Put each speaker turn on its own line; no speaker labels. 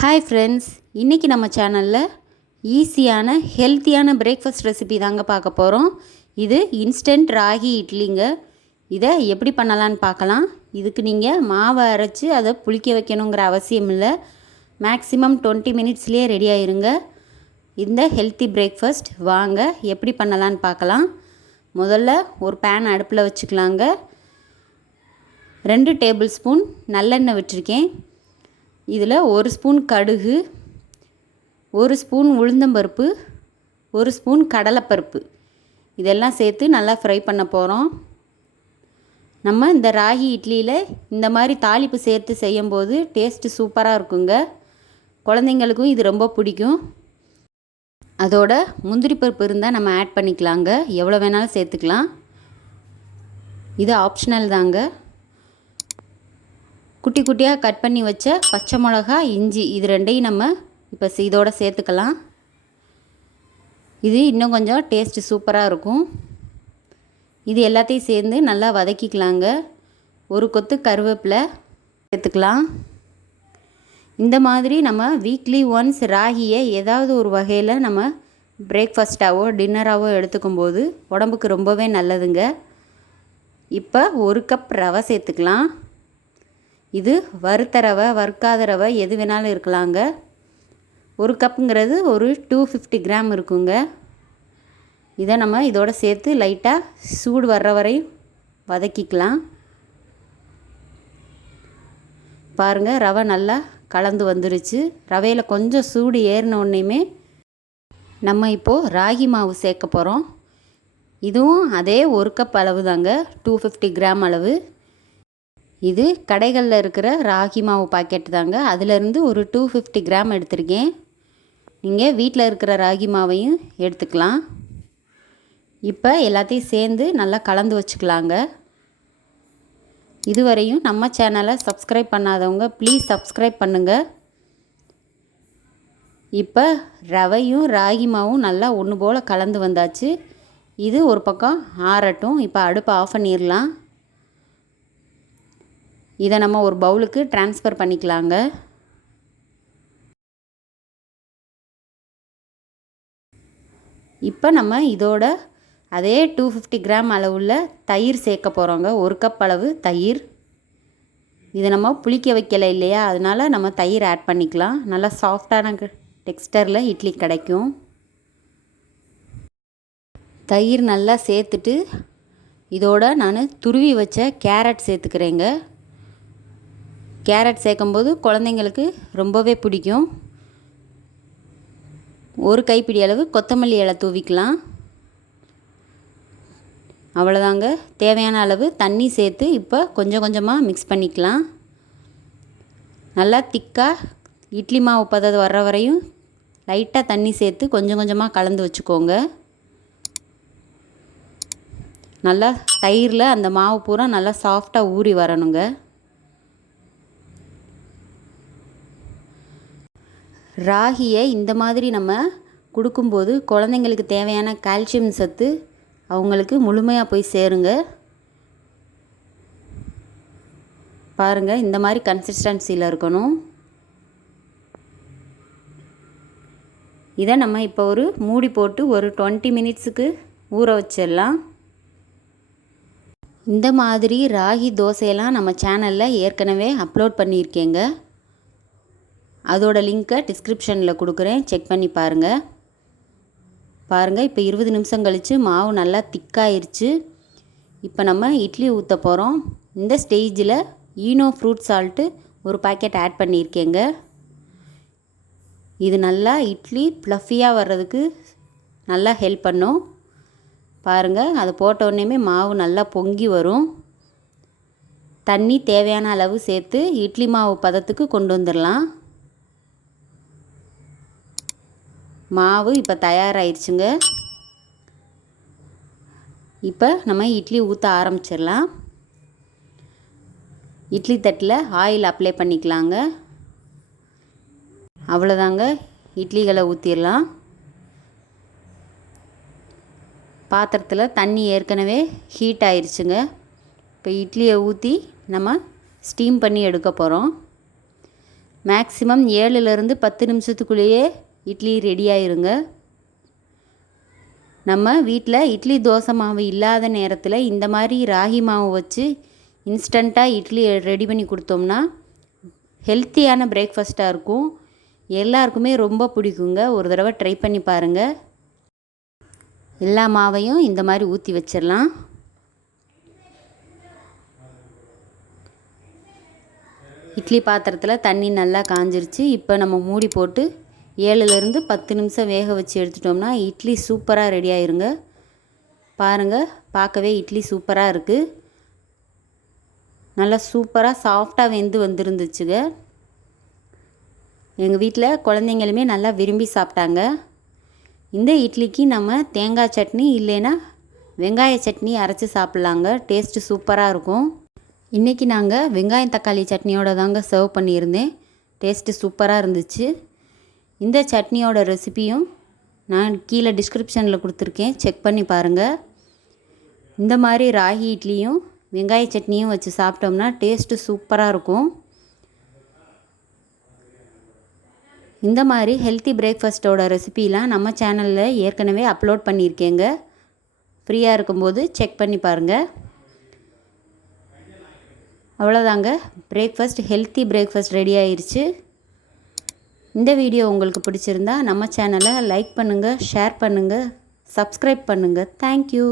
Hi friends இன்றைக்கி நம்ம சேனலில் ஈஸியான ஹெல்த்தியான பிரேக்ஃபாஸ்ட் ரெசிபி தாங்க பார்க்க போகிறோம் இது இன்ஸ்டன்ட் ராகி இட்லிங்க. இதை எப்படி பண்ணலான்னு பார்க்கலாம். இதுக்கு நீங்கள் மாவை அரைச்சி அதை புளிக்க வைக்கணுங்கிற அவசியம் இல்லை. மேக்ஸிமம் டுவெண்ட்டி மினிட்ஸ்லேயே ரெடி ஆயிருங்க. இந்த ஹெல்த்தி பிரேக்ஃபாஸ்ட் வாங்க எப்படி பண்ணலான்னு பார்க்கலாம். முதல்ல ஒரு பேன் அடுப்பில் வச்சுக்கலாங்க. ரெண்டு டேபிள் ஸ்பூன் நல்லெண்ணெய் விட்டுருக்கேன். இதில் ஒரு ஸ்பூன் கடுகு ஒரு ஸ்பூன் உளுந்தம்பருப்பு ஒரு ஸ்பூன் கடலைப்பருப்பு. இதெல்லாம் சேர்த்து நல்லா ஃப்ரை பண்ண போகிறோம். நம்ம இந்த ராகி இட்லியில் இந்த மாதிரி தாளிப்பு சேர்த்து செய்யும்போது டேஸ்ட்டு சூப்பராக இருக்குங்க. குழந்தைங்களுக்கும் இது ரொம்ப பிடிக்கும். அதோட முந்திரி பருப்பு இருந்தால் நம்ம ஆட் பண்ணிக்கலாங்க. எவ்வளோ வேணாலும் சேர்த்துக்கலாம். இது ஆப்ஷனல் தாங்க. குட்டி குட்டியாக கட் பண்ணி வச்ச பச்சை மிளகா இஞ்சி இது ரெண்டையும் நம்ம இப்போ இதோட சேர்த்துக்கலாம். இது இன்னும் கொஞ்சம் டேஸ்ட்டு சூப்பராக இருக்கும். இது எல்லாத்தையும் சேர்ந்து நல்லா வதக்கிக்கலாங்க. ஒரு கொத்து கருவேப்பிலை சேர்த்துக்கலாம். இந்த மாதிரி நம்ம வீக்லி ஒன்ஸ் ராகியை ஏதாவது ஒரு வகையில் நம்ம பிரேக்ஃபாஸ்ட்டாகவோ டின்னராகவோ எடுத்துக்கும் போது உடம்புக்கு ரொம்பவே நல்லதுங்க. இப்போ ஒரு கப் ரவை சேர்த்துக்கலாம். இது வறுத்த ரவை வறுக்காத ரவை எது வேணாலும் இருக்கலாங்க. ஒரு கப்புங்கிறது ஒரு டூ ஃபிஃப்டி கிராம் இருக்குங்க. இதை நம்ம இதோட சேர்த்து லைட்டாக சூடு வர்ற வரையும் வதக்கிக்கலாம். பாருங்கள் ரவை நல்லா கலந்து வந்துருச்சு. ரவையில் கொஞ்சம் சூடு ஏறின உடனேயுமே நம்ம இப்போது ராகி மாவு சேர்க்க போகிறோம் இதுவும் அதே ஒரு கப் அளவு தாங்க டூ ஃபிஃப்டி கிராம் அளவு. இது கடைகளில் இருக்கிற ராகி மாவு பாக்கெட் தாங்க. அதிலிருந்து ஒரு டூ ஃபிஃப்டி கிராம் எடுத்திருக்கேன். நீங்கள் வீட்டில் இருக்கிற ராகி மாவையும் எடுத்துக்கலாம். இப்போ எல்லாத்தையும் சேர்ந்து நல்லா கலந்து வச்சுக்கலாங்க. இதுவரையும் நம்ம சேனலை சப்ஸ்கிரைப் பண்ணாதவங்க ப்ளீஸ் சப்ஸ்கிரைப் பண்ணுங்கள் இப்போ ரவையும் ராகி மாவும் நல்லா ஒன்று போல் கலந்து வந்தாச்சு. இது ஒரு பக்கம் ஆறட்டும். இப்போ அடுப்பை ஆஃப் பண்ணிடலாம் இதை நம்ம ஒரு பவுலுக்கு ட்ரான்ஸ்ஃபர் பண்ணிக்கலாங்க. இப்போ நம்ம இதோட அதே டூ ஃபிஃப்டி கிராம் அளவுள்ள தயிர் சேர்க்க போகிறோங்க ஒரு கப் அளவு தயிர். இதை நம்ம புளிக்க வைக்கலை இல்லையா? அதனால் நம்ம தயிர் ஆட் பண்ணிக்கலாம். நல்லா சாஃப்டான டெக்ஸ்டரில் இட்லி கிடைக்கும். தயிர் நல்லா சேர்த்துட்டு இதோட நான் துருவி வச்ச கேரட் சேர்த்துக்கிறேங்க. கேரட் சேர்க்கும்போது குழந்தைங்களுக்கு ரொம்பவே பிடிக்கும். ஒரு கைப்பிடி அளவு கொத்தமல்லி இலை தூவிக்கலாம். அவ்வளோதாங்க தேவையான அளவு தண்ணி சேர்த்து இப்போ கொஞ்சம் கொஞ்சமாக மிக்ஸ் பண்ணிக்கலாம். நல்லா திக்காக இட்லி மாவு பதது வர்ற வரையும் லைட்டாக தண்ணி சேர்த்து கொஞ்சம் கொஞ்சமாக கலந்து வச்சுக்கோங்க. நல்லா தயிரில் அந்த மாவு பூரா நல்லா சாஃப்டாக ஊறி வரணுங்க. ராகியை இந்த மாதிரி நம்ம கொடுக்கும்போது குழந்தைங்களுக்கு தேவையான கால்சியம் சத்து அவங்களுக்கு முழுமையாக போய் சேருங்க. பாருங்கள் இந்த மாதிரி கன்சிஸ்டன்சியில் இருக்கணும். இதை நம்ம இப்போ ஒரு மூடி போட்டு ஒரு டுவெண்ட்டி மினிட்ஸுக்கு ஊற வச்சிடலாம். இந்த மாதிரி ராகி தோசையெல்லாம் நம்ம சேனலில் ஏற்கனவே அப்லோட் பண்ணியிருக்கேங்க. அதோட லிங்க்கை டிஸ்கிரிப்ஷனில் கொடுக்குறேன். செக் பண்ணி பாருங்கள் பாருங்கள் இப்போ இருபது நிமிஷம் கழித்து மாவு நல்லா திக்காயிருச்சு. இப்போ நம்ம இட்லி ஊற்ற போகிறோம் இந்த ஸ்டேஜில் ஈனோ ஃப்ரூட் சால்ட்டு ஒரு பாக்கெட் ஆட் பண்ணியிருக்கேங்க. இது நல்லா இட்லி ப்ளஃபியாக வர்றதுக்கு நல்லா ஹெல்ப் பண்ணும். பாருங்கள் அதை போட்ட உடனேமே மாவு நல்லா பொங்கி வரும். தண்ணி தேவையான அளவு சேர்த்து இட்லி மாவு பதத்துக்கு கொண்டு வந்துடலாம். மாவு இப்போ தயாராகிடுச்சுங்க இப்போ நம்ம இட்லி ஊற்ற ஆரம்பிச்சிடலாம். இட்லி தட்டில் ஆயில் அப்ளை பண்ணிக்கலாங்க. அவ்வளோதாங்க. இட்லிகளை ஊற்றிடலாம் பாத்திரத்தில் தண்ணி ஏற்கனவே ஹீட் ஆயிடுச்சுங்க இப்போ இட்லியை ஊற்றி நம்ம ஸ்டீம் பண்ணி எடுக்க போகிறோம் மேக்ஸிமம் ஏழுலேருந்து பத்து நிமிஷத்துக்குள்ளேயே இட்லி ரெடி ஆயிருங்க நம்ம வீட்டில் இட்லி தோசை மாவு இல்லாத நேரத்தில் இந்த மாதிரி ராகி மாவு வச்சு இன்ஸ்டண்ட்டாக இட்லி ரெடி பண்ணி கொடுத்தோம்னா ஹெல்த்தியான பிரேக்ஃபாஸ்ட்டாக இருக்கும். எல்லாருக்குமே ரொம்ப பிடிக்குங்க. ஒரு தடவை ட்ரை பண்ணி பாருங்கள் எல்லா மாவையும் இந்த மாதிரி ஊற்றி வச்சிடலாம் இட்லி பாத்திரத்தில் தண்ணி நல்லா காஞ்சிருச்சு. இப்போ நம்ம மூடி போட்டு ஏழுலேருந்து பத்து நிமிஷம் வேக வச்சு எடுத்துட்டோம்னா இட்லி சூப்பராக ரெடி ஆயிருங்க. பாருங்கள் பார்க்கவே இட்லி சூப்பராக இருக்குது நல்லா சூப்பராக சாஃப்டாக வெந்து வந்துருந்துச்சுங்க. எங்கள் வீட்டில் குழந்தைங்களுமே நல்லா விரும்பி சாப்பிட்டாங்க. இந்த இட்லிக்கு நம்ம தேங்காய் சட்னி இல்லைன்னா வெங்காய சட்னி அரைச்சி சாப்பிட்லாங்க. டேஸ்ட்டு சூப்பராக இருக்கும். இன்றைக்கி நாங்கள் வெங்காயம் தக்காளி சட்னியோடு தாங்க சர்வ் பண்ணியிருந்தேன். டேஸ்ட்டு சூப்பராக இருந்துச்சு. இந்த சட்னியோட ரெசிபியும் நான் கீழே டிஸ்கிரிப்ஷனில் கொடுத்துருக்கேன். செக் பண்ணி பாருங்கள் இந்த மாதிரி ராகி இட்லியும் வெங்காய சட்னியும் வச்சு சாப்பிட்டோம்னா டேஸ்ட்டு சூப்பராக இருக்கும். இந்த மாதிரி ஹெல்த்தி பிரேக்ஃபாஸ்ட்டோட ரெசிபிலாம் நம்ம சேனலில் ஏற்கனவே அப்லோட் பண்ணியிருக்கேங்க. ஃப்ரீயாக இருக்கும்போது செக் பண்ணி பாருங்கள் அவ்வளோதாங்க. பிரேக்ஃபாஸ்ட் ஹெல்த்தி பிரேக்ஃபாஸ்ட் ரெடி ஆயிடுச்சு இந்த வீடியோ உங்களுக்கு பிடிச்சிருந்தா நம்ம சேனலை லைக் பண்ணுங்கள் ஷேர் பண்ணுங்கள் சப்ஸ்கிரைப் பண்ணுங்கள் தேங்க்யூ